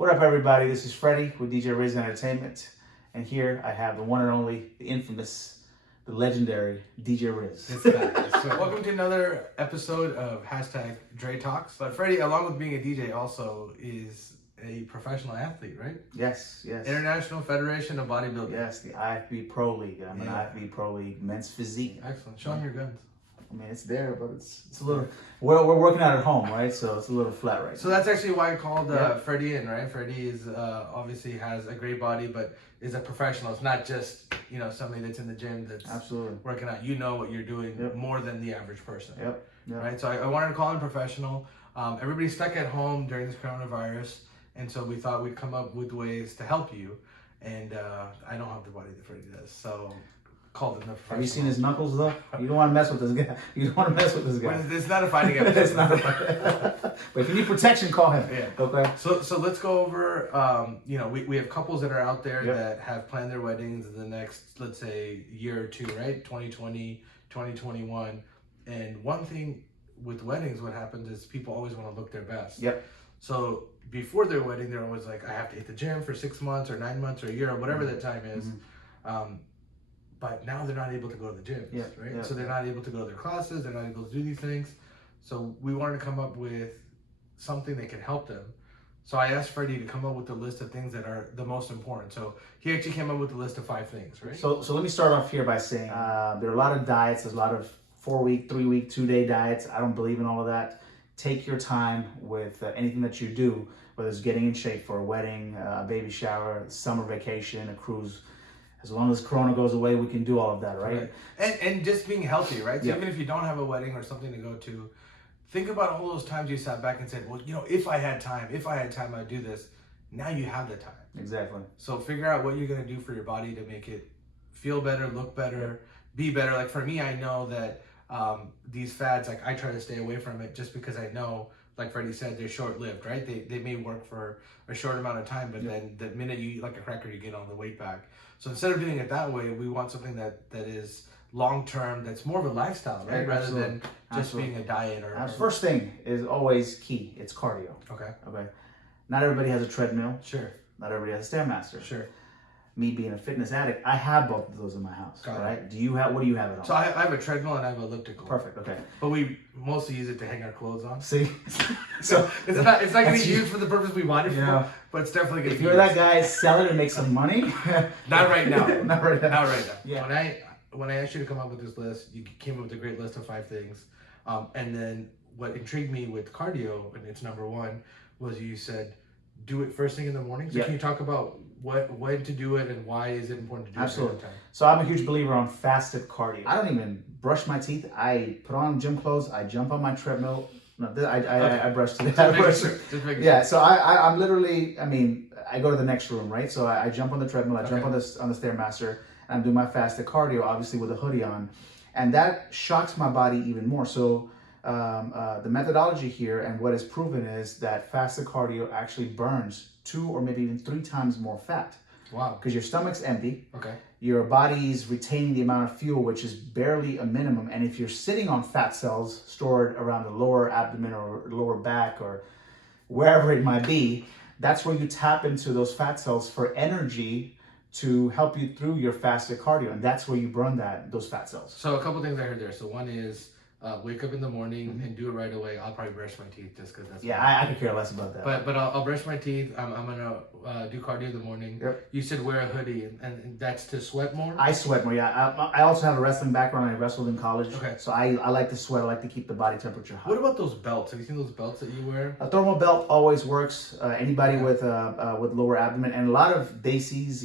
What up, everybody? This is Freddie with DJ Riz Entertainment, and here I have the one and only, the infamous, the legendary DJ Riz. It's back. So welcome to another episode of hashtag Dre Talks. But Freddie, along with being a DJ, also is a professional athlete, right? Yes. International Federation of Bodybuilding. Yes, the IFB Pro League. I'm an IFB Pro League men's physique. Excellent. Show them your guns. I mean, it's there, but it's a little. We're working out at home, right? So it's a little flat right So now. that's actually why I called Freddie in, right? Freddie is obviously has a great body, but is a professional. It's not just somebody that's in the gym that's Absolutely working out. You know what you're doing more than the average person. Yep. Right. So I wanted to call him professional. Everybody's stuck at home during this coronavirus, and so we thought we'd come up with ways to help you. And I don't have the body that Freddie does, so called him the professional. Have you seen his knuckles though? You don't want to mess with this guy. You don't want to mess with this guy. It's not a fighting episode. It's not but if you need protection, call him. Yeah. Okay. So let's go over. We have couples that are out there that have planned their weddings in the next, let's say, year or two, right? 2020, 2021. And one thing with weddings, what happens is people always want to look their best. Yep. So before their wedding, they're always like, I have to hit the gym for 6 months or 9 months or a year or whatever that time is. But now they're not able to go to the gyms, right? Yeah. So they're not able to go to their classes. They're not able to do these things. So we wanted to come up with something that can help them. So I asked Freddie to come up with a list of things that are the most important. So he actually came up with a list of 5 things, right? So let me start off here by saying there are a lot of diets. There's a lot of 4-week, 3-week, 2-day diets. I don't believe in all of that. Take your time with anything that you do, whether it's getting in shape for a wedding, a baby shower, summer vacation, a cruise. As long as Corona goes away, we can do all of that, right? And just being healthy, right? So Yep. even if you don't have a wedding or something to go to, think about all those times you sat back and said, well, if I had time, I'd do this. Now you have the time. Exactly. So figure out what you're going to do for your body to make it feel better, look better, be better. Like for me, I know that these fads, like I try to stay away from it just because I know, like Freddie said, they're short-lived, right? They may work for a short amount of time, but then the minute you eat like a cracker, you get all the weight back. So instead of doing it that way, we want something that is long-term, that's more of a lifestyle, right? Rather than just being a diet or... First thing is always key. It's cardio. Okay. Not everybody has a treadmill. Sure. Not everybody has a Stairmaster. Sure. Me being a fitness addict, I have both of those in my house. Got it. Right? What do you have at home? So I have a treadmill and I have an elliptical. Perfect. Okay. But we mostly use it to hang our clothes on. See, So it's not going to be used for the purpose we want it for, but it's definitely going to if be you're that guy, sell it and make some money. Not right now. Not right now. Not right now. Yeah. When I asked you to come up with this list, you came up with a great list of 5 things. And then what intrigued me with cardio, and it's number 1, was you said, do it first thing in the morning. So can you talk about when to do it and why is it important to do it at the time? So I'm a huge believer on fasted cardio. I don't even brush my teeth. I put on gym clothes. I jump on my treadmill. No, I brush today. Yeah. So I'm literally. I mean, I go to the next room, right? So I jump on the treadmill. I jump on the Stairmaster, and I'm doing my fasted cardio, obviously with a hoodie on, and that shocks my body even more. So the methodology here and what is proven is that fasted cardio actually burns 2 or maybe even 3 times more fat. Wow. Because your stomach's empty. Okay. Your body's retaining the amount of fuel, which is barely a minimum. And if you're sitting on fat cells stored around the lower abdomen or lower back or wherever it might be, that's where you tap into those fat cells for energy to help you through your fasted cardio. And that's where you burn those fat cells. So a couple things I heard there. So one is wake up in the morning and do it right away. I'll probably brush my teeth just because that's... Yeah, I could care less about that. But I'll brush my teeth. I'm going to do cardio in the morning. Yep. You said wear a hoodie, and that's to sweat more? I sweat more, yeah. I also have a wrestling background. I wrestled in college. Okay. So I like to sweat. I like to keep the body temperature high. What about those belts? Have you seen those belts that you wear? A thermal belt always works. Anybody with lower abdomen, and a lot of Desis,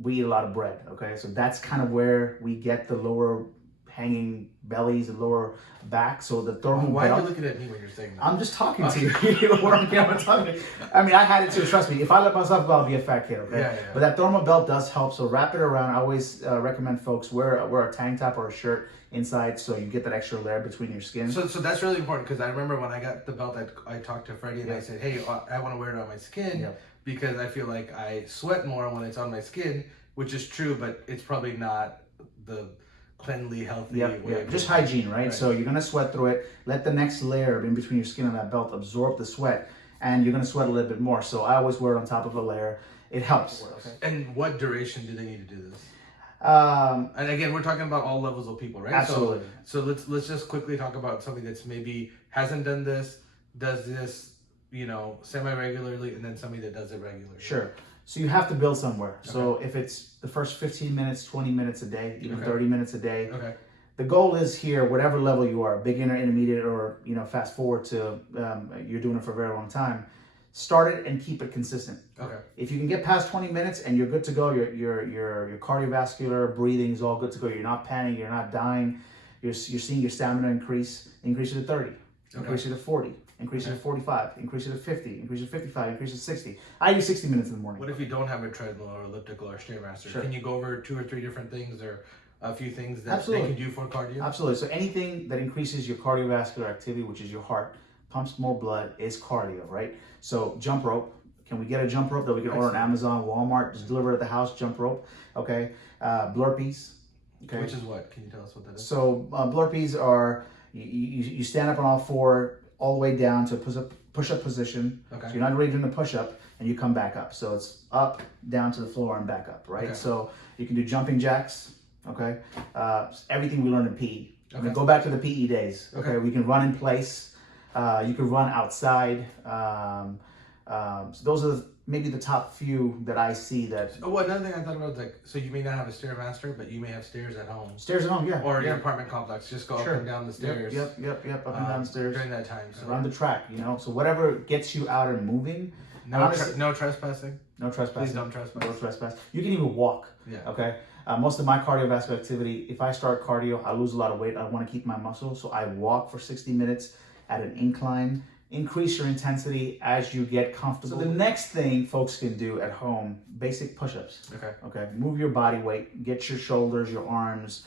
we eat a lot of bread. Okay, so that's kind of where we get the lower hanging bellies, the lower back. So the thermal Why belt. are you looking at me when you're saying that? I'm just talking to you. We're on camera talking. I mean, I had it too. Trust me. If I let myself go, I'll be a fat kid. Okay. Yeah. But that thermal belt does help. So wrap it around. I always recommend folks wear a tank top or a shirt inside, so you get that extra layer between your skin. So that's really important because I remember when I got the belt, I talked to Freddie and I said, hey, I want to wear it on my skin because I feel like I sweat more when it's on my skin, which is true, but it's probably not the cleanly, healthy way. Just hygiene, right? So you're gonna sweat through it. Let the next layer in between your skin and that belt absorb the sweat. and you're gonna sweat a little bit more. So I always wear it on top of a layer. It helps. Okay. And what duration do they need to do this? Um, And again, we're talking about all levels of people, right? Absolutely. So let's just quickly talk about somebody that's maybe hasn't done this, does this, semi-regularly, and then somebody that does it regularly. Sure. So you have to build somewhere. So if it's the first 15 minutes, 20 minutes a day, even 30 minutes a day. Okay. The goal is here, whatever level you are, beginner, intermediate, or fast forward to you're doing it for a very long time. Start it and keep it consistent. Okay. If you can get past 20 minutes and you're good to go, your cardiovascular breathing is all good to go. You're not panicking, you're not dying. You're seeing your stamina increase it to 30, increase it to 40, increase it to 45, increase it to 50, increase it to 55, increase it to 60. I do 60 minutes in the morning. What if you don't have a treadmill or elliptical or Stairmaster? Sure. Can you go over 2 or 3 different things or a few things that Absolutely. they can do for cardio? Absolutely. So anything that increases your cardiovascular activity, which is your heart, pumps more blood, is cardio, right? So jump rope. Can we get a jump rope that we can order on Amazon, Walmart, just deliver it at the house, jump rope, okay? Burpees, okay? Which is what? Can you tell us what that is? So burpees are, you stand up on all four, all the way down to a push-up position. Okay. So you're not really doing the push-up, and you come back up. So it's up, down to the floor, and back up, right? Okay. So you can do jumping jacks, okay? Everything we learned in PE. Okay. Go back to the PE days, okay? Okay. We can run in place. You can run outside. So those are maybe the top few that I see that. Oh, well, another thing I thought about is so you may not have a Stairmaster, but you may have stairs at home. Stairs at home, yeah. Or yeah. your apartment complex, just go Sure. up and down the stairs. Yep, up and down the stairs. During that time. So Around the track, So whatever gets you out and moving. no, honestly, no trespassing. no trespassing. Please don't trespass. No trespass. You can even walk. Yeah. Okay. Most of my cardiovascular activity, if I start cardio, I lose a lot of weight. I want to keep my muscle, so I walk for 60 minutes at an incline. Increase your intensity as you get comfortable. So the next thing folks can do at home, basic push-ups. Okay. Okay. Move your body weight. Get your shoulders, your arms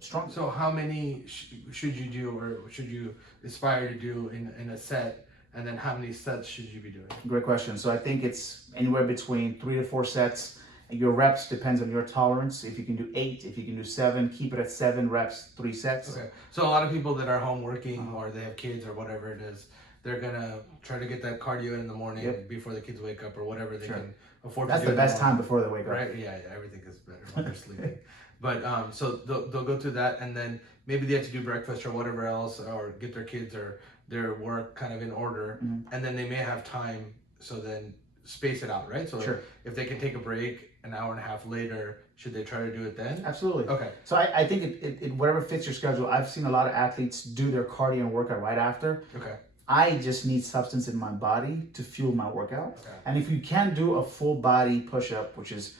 strong. So how many should you do, or should you aspire to do in a set? And then how many sets should you be doing? Great question. So I think it's anywhere between 3 to 4 sets. Your reps depends on your tolerance. If you can do 8, if you can do 7, keep it at 7 reps, 3 sets. Okay. So a lot of people that are home working or they have kids or whatever it is, they're gonna try to get that cardio in the morning before the kids wake up or whatever they can afford That's to do. the best time before they wake up. Right? Yeah, everything is better when they're sleeping. But so they'll go through that, and then maybe they have to do breakfast or whatever else, or get their kids or their work kind of in order, and then they may have time. So then space it out, right? So Sure. if they can take a break an hour and a half later, should they try to do it then? Absolutely. Okay. So I think it whatever fits your schedule. I've seen a lot of athletes do their cardio and workout right after. Okay. I just need substance in my body to fuel my workout. Okay. And if you can do a full body push-up, which is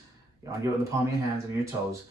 on the palm of your hands and your toes,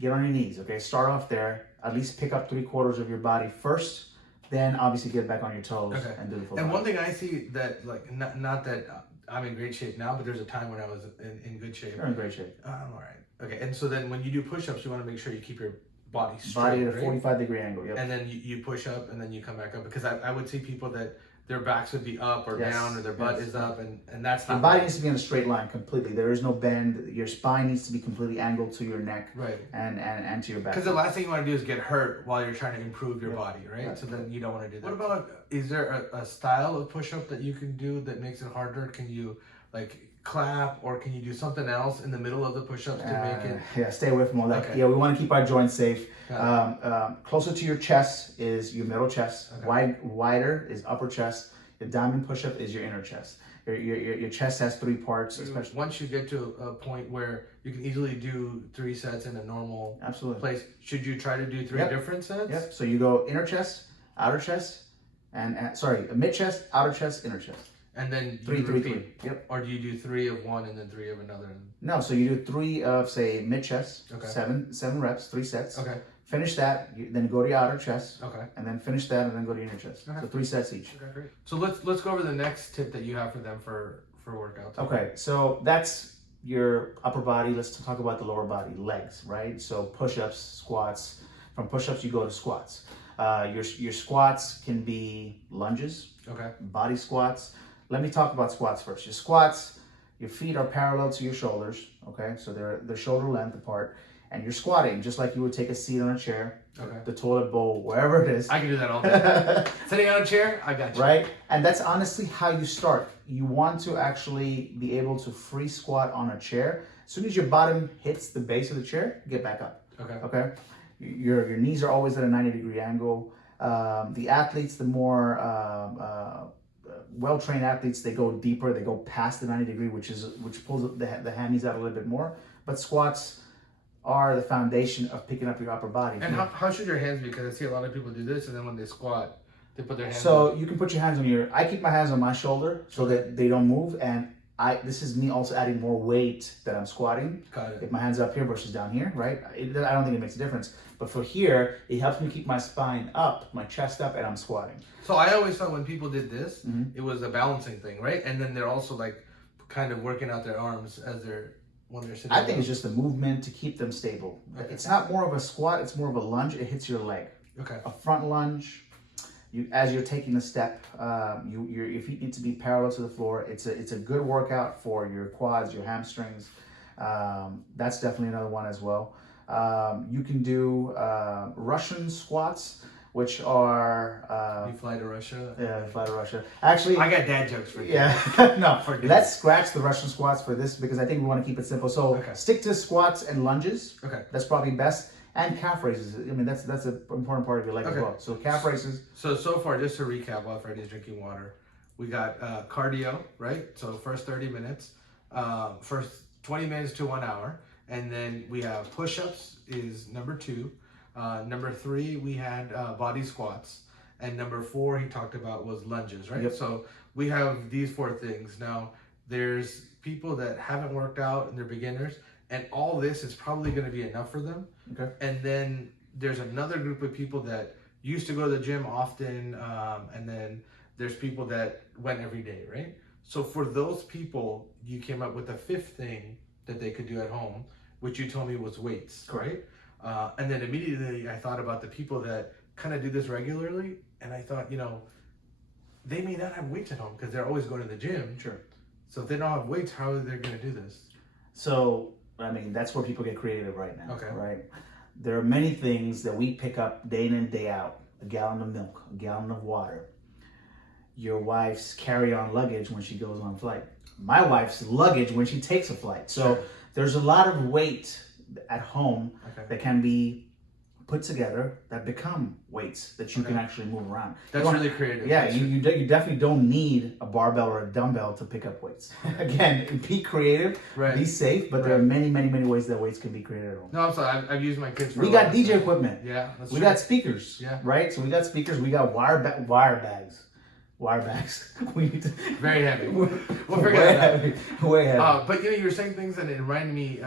get on your knees, okay? Start off there. At least pick up 3/4 of your body first. Then obviously get back on your toes and do the full And body. one thing I see that, like, not that I'm in great shape now, but there's a time when I was in good shape. You're in great shape. I'm all right. Okay, and so then when you do push-ups, you want to make sure you keep your body straight, Body at a right? 45-degree angle, yep. And then you push up, and then you come back up. Because I would see people that their backs would be up or Yes, down, or their butt yes. is up, and that's Your not body right. needs to be in a straight line completely. There is no bend. Your spine needs to be completely angled to your neck Right. and to your back. Because the last thing you want to do is get hurt while you're trying to improve your Yep. body, right? Right. So then you don't want to do that. What about, is there a style of push-up that you can do that makes it harder? Can you, like, clap, or can you do something else in the middle of the push-ups to make it? Yeah, stay away from all that. Okay. Yeah, we want to keep our joints safe. Got Closer to your chest is your middle chest. Okay. Wider is upper chest. The diamond push-up is your inner chest. Your chest has 3 parts, especially. Once you get to a point where you can easily do 3 sets in a normal Absolutely. place, should you try to do 3 Yep. different sets? Yep. So you go inner chest, outer chest, and mid chest, outer chest, inner chest. And then you 3, 3, repeat. 3. Yep. Or do you do 3 of one and then 3 of another? No, so you do 3 of, say, mid chest, Okay. 7 reps, 3 sets. Okay. Finish that, then go to your outer chest, Okay. and then finish that, and then go to your inner chest. Okay. So 3 sets each. Okay, great. So let's go over the next tip that you have for them for workouts. Okay, so that's your upper body. Let's talk about the lower body, legs, right? So push-ups, squats. From push-ups, you go to squats. Your squats can be lunges, Okay. body squats. Let me talk about squats first. Your squats, your feet are parallel to your shoulders, okay? So they're shoulder length apart. and you're squatting just like you would take a seat on a chair, Okay. the toilet bowl, wherever it is. I can do that all day. Sitting on a chair, I got you. Right? And that's honestly how you start. You want to actually be able to free squat on a chair. As soon as your bottom hits the base of the chair, get back up. Okay. Okay? Your knees are always at a 90-degree angle. The athletes, the more well-trained athletes, they go deeper. They go past the 90-degree, which pulls the hammies out a little bit more. But squats are the foundation of picking up your upper body. And how should your hands be? Because I see a lot of people do this, and then when they squat, they put their hands. So you can put your hands on I keep my hands on my shoulder so that they don't move, and this is me also adding more weight that I'm squatting. Got it. If my hands are up here versus down here, right? I don't think it makes a difference. But for here, it helps me keep my spine up, my chest up, and I'm squatting. So I always thought when people did this, it was a balancing thing, right? And then they're also like kind of working out their arms when they're sitting. I think it's just a movement to keep them stable. Okay. It's not more of a squat, it's more of a lunge. It hits your leg. Okay. A front lunge. As you're taking a step, your feet need to be parallel to the floor. It's a good workout for your quads, your hamstrings. That's definitely another one as well. You can do Russian squats, which are you fly to Russia. yeah, fly to Russia. Actually, I got dad jokes for you. yeah, no. Let's scratch the Russian squats for this because I think we want to keep it simple. So stick to squats and lunges. Okay. That's probably best. And calf raises. I mean, that's an important part of your leg as well. So calf raises. So far, just to recap, while Freddie's drinking water, we got cardio, right? So first 30 minutes, first 20 minutes to 1 hour, and then we have push-ups is number 2. Number 3, we had body squats, and number 4 he talked about was lunges, right? Yep. So we have these 4 things. Now, there's people that haven't worked out and they're beginners, and all this is probably going to be enough for them. Okay. And then there's another group of people that used to go to the gym often, and then there's people that went every day, right? So for those people, you came up with a 5th thing that they could do at home, which you told me was weights, right? And then immediately I thought about the people that kind of do this regularly, and I thought, they may not have weights at home because they're always going to the gym. Sure. So if they don't have weights, how are they going to do this? So, I mean, that's where people get creative right now. Okay. Right? There are many things that we pick up day in and day out. A gallon of milk, a gallon of water. Your wife's carry-on luggage when she goes on flight. My wife's luggage when she takes a flight. So there's a lot of weight at home that can be put together that become weights that you can actually move around. That's really creative. Yeah, you definitely don't need a barbell or a dumbbell to pick up weights. Again, be creative, be safe, but there are many, many, many ways that weights can be created at home. No, I'm sorry. I've used my kids for We got DJ equipment. Yeah, that's we true. got speakers. Yeah. Right? So we got speakers. We got wire bags. Wire bags. We need to, very heavy. We'll figure way that out. heavy. Way heavy. But you were saying things and it reminded me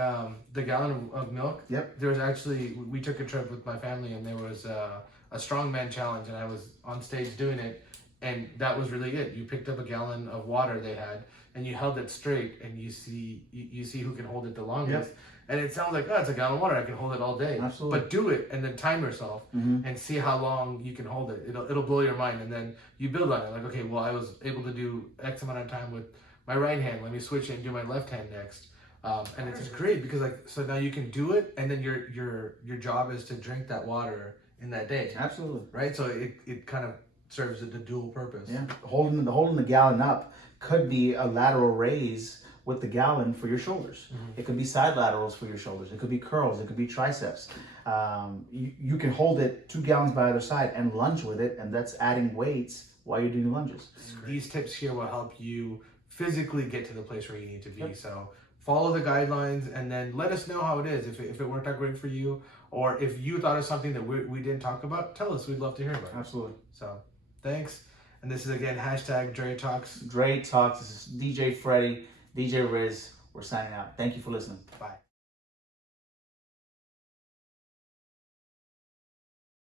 the gallon of milk. Yep. There was actually, we took a trip with my family and there was a strongman challenge and I was on stage doing it, and that was really it. You picked up a gallon of water they had and you held it straight, and you see who can hold it the longest. Yep. And it sounds like, oh, it's a gallon of water, I can hold it all day. Absolutely. But do it and then time yourself and see how long you can hold it. It'll blow your mind, and then you build on it. Like, okay, well, I was able to do X amount of time with my right hand. Let me switch it and do my left hand next. And it's great because so now you can do it, and then your job is to drink that water in that day. Absolutely. Right? So it kind of serves the dual purpose. Yeah. Holding the gallon up could be a lateral raise with the gallon for your shoulders. It could be side laterals for your shoulders. It could be curls. It could be triceps. You can hold it 2 gallons by either side and lunge with it, and that's adding weights while you're doing lunges. These tips here will help you physically get to the place where you need to be. So follow the guidelines, and then let us know how it is. If it worked out great for you, or if you thought of something that we didn't talk about, tell us. We'd love to hear about it. Absolutely. So thanks. And this is again #Dre Talks. Dre Talks. This is DJ Freddie, DJ Riz. We're signing out. Thank you for listening. Bye.